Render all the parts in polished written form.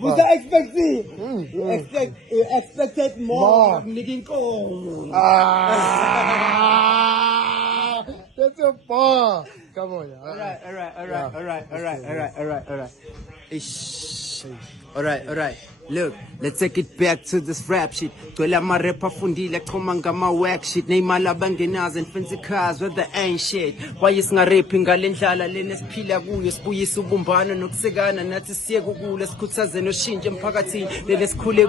Who's the expected? You expected more. That's a bar. Come on. All right. Look, let's take it back to this rap shit. Twela ma rapper fundile choma ngama work shit. Neymala bangenazi and fancy cars with the ain't shit. Why singa rapping ngalendlala lena siphila kuyo sibuyisa ubumbano nokusekana nathi siye kukule sikhuthaze noshintshe emphakathini lena sikhule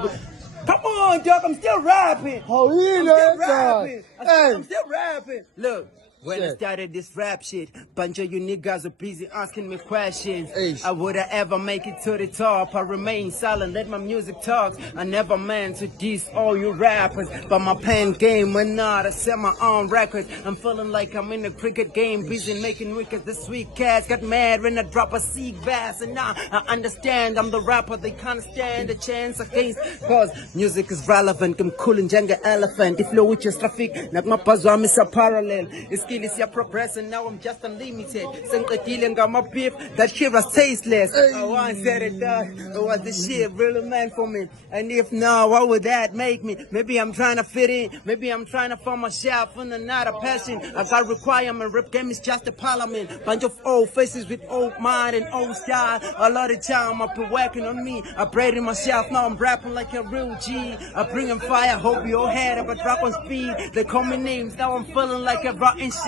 Come on, dog, I'm still rapping. I'm still rapping. Look. When I started this rap shit, bunch of you niggas were busy asking me questions. I would I ever make it to the top? I remain silent, let my music talk. I never meant to diss all you rappers, but my pen game went out. I set my own records. I'm feeling like I'm in a cricket game, busy making wickets. The sweet cats got mad when I drop a sick bass, and now I understand I'm the rapper they can't stand a chance against. Cause music is relevant, I'm cool and Jenga elephant. If flow with your traffic, like my puzzle, I'm a parallel. It's is your progress and now I'm just unlimited. Senqedile got my beef, that shit was tasteless. I once said it was the shit really meant for me. And if no, what would that make me? Maybe I'm trying to fit in, maybe I'm trying to find myself in another passion. I got requirement, rap game is just a parliament. Bunch of old faces with old mind and old style. A lot of time I've been working on me. I prayed in myself, now I'm rapping like a real G. I bring in fire, hope your head up a drop on speed. They call me names, now I'm feeling like a rotten shit.